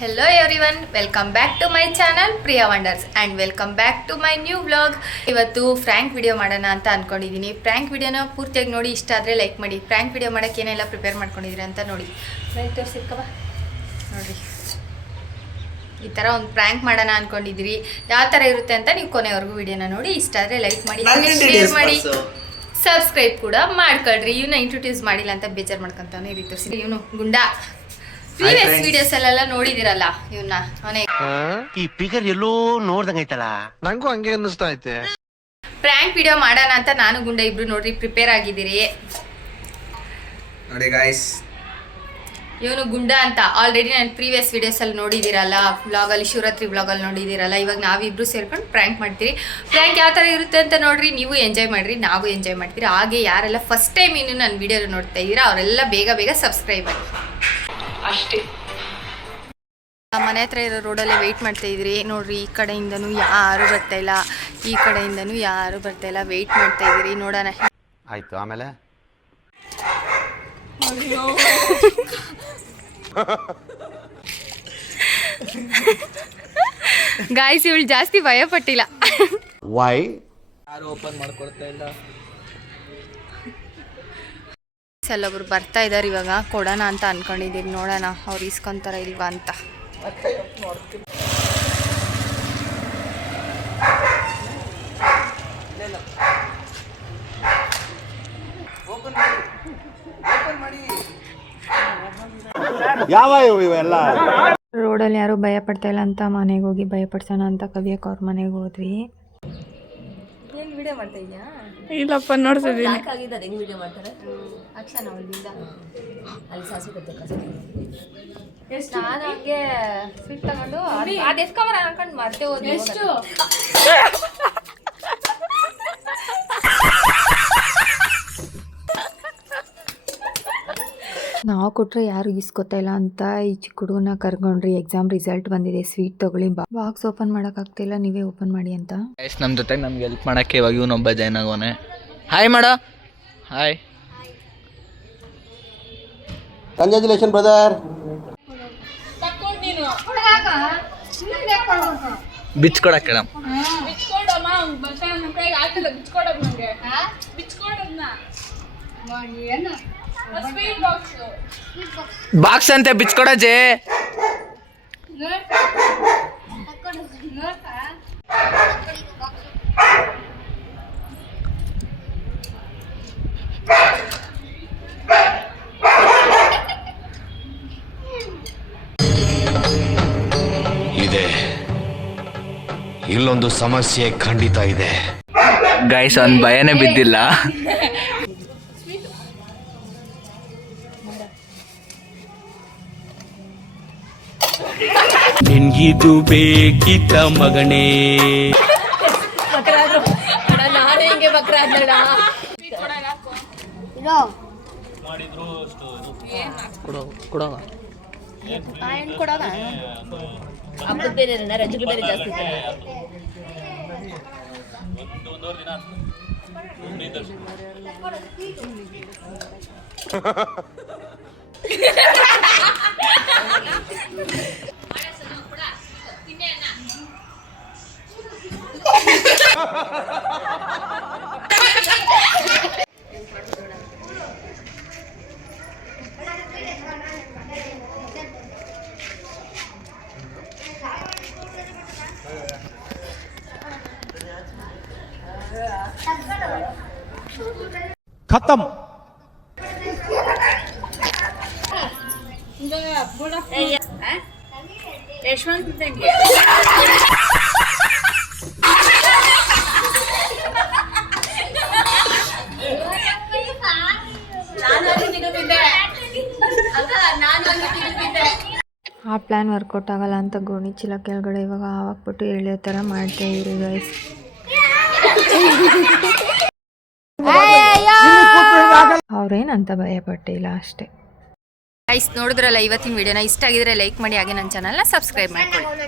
Hello everyone, welcome back to my channel Priya Wonders and welcome back to my new vlog. ಇವತ್ತು frank video ಮಾಡೋಣ ಅಂತ ಅನ್ಕೊಂಡಿದ್ದೀನಿ. Frank ವಿಡಿಯೋನ ಪೂರ್ತಿಯಾಗಿ ನೋಡಿ, ಇಷ್ಟ ಆದರೆ ಲೈಕ್ ಮಾಡಿ. ಫ್ರ್ಯಾಂಕ್ ವಿಡಿಯೋ ಮಾಡೋಕ್ಕೆ ಏನೆಲ್ಲ ಪ್ರಿಪೇರ್ ಮಾಡ್ಕೊಂಡಿದ್ದೀರಿ ಅಂತ ನೋಡಿ. ಲೈಕ್ ತೋರಿಸಿರ್ಕವ ನೋಡಿರಿ, ಈ ಥರ ಒಂದು ಪ್ರ್ಯಾಂಕ್ ಮಾಡೋಣ ಅಂದ್ಕೊಂಡಿದ್ದೀರಿ. ಯಾವ ಥರ ಇರುತ್ತೆ ಅಂತ ನೀವು ಕೊನೆವರೆಗೂ ವಿಡಿಯೋನ ನೋಡಿ, ಇಷ್ಟ ಆದರೆ ಲೈಕ್ ಮಾಡಿ, ಶೇರ್ ಮಾಡಿ, ಸಬ್ಸ್ಕ್ರೈಬ್ ಕೂಡ ಮಾಡ್ಕೊಳ್ರಿ. ಇವನ್ನ ಇಂಟ್ರೊಡ್ಯೂಸ್ ಮಾಡಿಲ್ಲ ಅಂತ ಬೇಜಾರು ಮಾಡ್ಕೊಂತಾನೆ. ಈ ರೀತಿ ತೋರಿಸಿ, ಇವನು ಗುಂಡ ಪ್ರೀವಿಯಸ್ ವಿಡಿಯೋಸ್ ಅಲ್ಲೆಲ್ಲ ನೋಡಿದಿರಲ್ಲ ಇವನ್ನ. ಈ ಫಿಗರ್ ಎಲ್ಲೋ ನೋಡ್ದಂಗೈತಲ್ಲ, ನಂಗೂ ಹಂಗೆ ಅನ್ನಿಸ್ತಾ ಐತೆ. ಪ್ರ್ಯಾಂಕ್ ವಿಡಿಯೋ ಮಾಡೋಣ ಅಂತ ನಾನು ಗುಂಡ ಇಬ್ರು ನೋಡ್ರಿ ಪ್ರಿಪೇರ್ ಆಗಿದ್ದೀರಿ ನೋಡಿ ಗಾಯ್ಸ್. ಇವನು ಗುಂಡ ಅಂತ ಆಲ್ರೆಡಿ ನಾನು ಪ್ರೀವಿಯಸ್ ವಿಡಿಯೋಸ್ ಅಲ್ಲಿ ನೋಡಿದಿರಲ್ಲ, ವ್ಲಾಗಲ್ಲಿ ಶಿವರಾತ್ರಿ ವ್ಲಾಗಲ್ಲಿ ನೋಡಿದಿರಲ್ಲ. ಇವಾಗ ನಾವಿಬ್ರು ಸೇರ್ಕೊಂಡು ಪ್ರ್ಯಾಂಕ್ ಮಾಡ್ತೀರಿ. ಪ್ರ್ಯಾಂಕ್ ಯಾವ ಥರ ಇರುತ್ತೆ ಅಂತ ನೋಡ್ರಿ, ನೀವು ಎಂಜಾಯ್ ಮಾಡಿರಿ, ನಾವು ಎಂಜಾಯ್ ಮಾಡ್ತೀರಿ. ಹಾಗೆ ಯಾರೆಲ್ಲ ಫಸ್ಟ್ ಟೈಮ್ ಇನ್ನು ನನ್ನ ವಿಡಿಯೋ ನೋಡ್ತಾ ಇದ್ದೀರಾ ಅವರೆಲ್ಲ ಬೇಗ ಬೇಗ ಸಬ್ಸ್ಕ್ರೈಬ್ ಮಾಡಿ ಅಷ್ಟೇ. ಮನೆ ಹತ್ರ ಇರೋ ರೋಡಲ್ಲೇ ವೆಯ್ಟ್ ಮಾಡ್ತಾ ಇದ್ರಿ ನೋಡ್ರಿ. ಈ ಕಡೆಯಿಂದನೂ ಯಾರು ಬರ್ತಾ ಇಲ್ಲ, ಈ ಕಡೆಯಿಂದನೂ ಯಾರು ಬರ್ತಾ ಇಲ್ಲ, ವೆಯ್ಟ್ ಮಾಡ್ತಾ ಇದ್ರಿ. ನೋಡೋಣ ಆಯ್ತು. ಆಮೇಲೆ ಗಾಯ್ಸ್, ಇವಳು ಜಾಸ್ತಿ ಭಯ ಪಟ್ಟಿಲ್ಲ. ವೈ ಯಾರು ಓಪನ್ ಮಾಡ್ಕೊಡ್ತಾ ಇಲ್ಲ. ಎಲ್ಲೊಬ್ರು ಬರ್ತಾ ಇದ್ದಾರೆ, ಇವಾಗ ಕೊಡೋಣ ಅಂತ ಅನ್ಕೊಂಡಿದ್ದೀರಿ. ನೋಡೋಣ ಅವ್ರು ಇಸ್ಕೊಂತಾರ ಇಲ್ವಾ ಅಂತ. ಯಾವ ಇವೆಲ್ಲ ರೋಡಲ್ಲಿ ಯಾರು ಭಯ ಪಡ್ತಾ ಇಲ್ಲ ಅಂತ ಮನೆಗೆ ಹೋಗಿ ಭಯ ಪಡ್ಸೋಣ ಅಂತ ಕವಿಯಕ್ಕೆ ಅವ್ರ ಮನೆಗೆ ಹೋದ್ವಿ. ಏನು ವಿಡಿಯೋ ಮಾಡ್ತಾ ಇದೆಯಾ? ಇಲ್ಲಪ್ಪ, ನೋಡ್ತಿದ್ದೀನಿ. ಹೆಂಗ್ ವಿಡಿಯೋ ಮಾಡ್ತಾರೆ ಅಕ್ಷನ ಅವಳಿಂದ ಅಲ್ಲಿ ಸಾಸಿ ನಾನು ಹಂಗೆ ಸ್ವೀಟ್ ತಗೊಂಡು ಅದು ಎತ್ಕೊಂಬರ ಅನ್ಕೊಂಡು ಮತ್ತೆ ಹೋದ್ವಿ. ನಾವು ಕೊಟ್ಟರೆ ಯಾರು ಇಸ್ಕೊತಾ ಇಲ್ಲ ಅಂತ ಈ ಚಿಕ್ಕ ಹುಡುಗನ ಕರ್ಕೊಂಡ್ರಿ. ಎಕ್ಸಾಮ್ ರಿಸಲ್ಟ್ ಬಂದಿದೆ, ಸ್ವೀಟ್ ತಗೊಳ್ಳಿ, ಬಾಕ್ಸ್ ಓಪನ್ ಮಾಡೋಕ್ಕಾಗ್ತಿಲ್ಲ, ನೀವೇ ಓಪನ್ ಮಾಡಿ ಅಂತ. ನಮ್ಮ ಜೊತೆ ನಮ್ಗೆ ಹೆಲ್ಪ್ ಮಾಡೋಕ್ಕೆ ಇವಾಗ ಇವನೊಬ್ಬ ಜಾಯ್ನ್ ಆಗೋನೆ. ಹಾಯ್ ಮಾಡ. ಹಾಯ್. Congratulation brother. ಬಿಚ್ಕೊಡಕ್ಕೆ ಹೇಳ. ಬಾಕ್ಸ್ ಅಂತೆ ಬಿಚ್ಕೊಡಜೆ. ಇದೆ, ಇಲ್ಲೊಂದು ಸಮಸ್ಯೆ ಖಂಡಿತ ಇದೆ. ಗೈಸ್, ಅವ್ನು ಭಯನೇ ಬಿದ್ದಿಲ್ಲ. ನಿನ್ಗಿದು ಬೇಕಿತ್ತ ಮಗನೇ? ನಾನೇ ಹಿಂಗೆ ಬಕ್ರ ಹಬ್ಬದ ಬೇರೆ ರಜೆಗಳು ಬೇರೆ ಜಾಸ್ತಿ ಖತಮ್. ಯಶವಂತ ಆ ಪ್ಲ್ಯಾನ್ ವರ್ಕೌಟ್ ಆಗಲ್ಲ ಅಂತ ಗೋಣಿ ಚೀಲ ಕೆಳಗಡೆ ಇವಾಗ ಹಾಕ್ಬಿಟ್ಟು ಎಳೆಯೋ ಥರ ಮಾಡ್ತಾ ಇರಿ ಗೈಸ್. ಅವ್ರೇನಂತ ಭಯ ಪಟ್ಟಿಲ್ಲ ಅಷ್ಟೇ. ಗೈಸ್, ನೋಡಿದ್ರಲ್ಲ ಇವತ್ತಿನ ವಿಡಿಯೋನ. ಇಷ್ಟ ಆಗಿದ್ರೆ ಲೈಕ್ ಮಾಡಿ, ಹಾಗೆ ನನ್ನ ಚಾನಲ್ನ ಸಬ್ಸ್ಕ್ರೈಬ್ ಮಾಡ್ಕೊಳ್ಳಿ.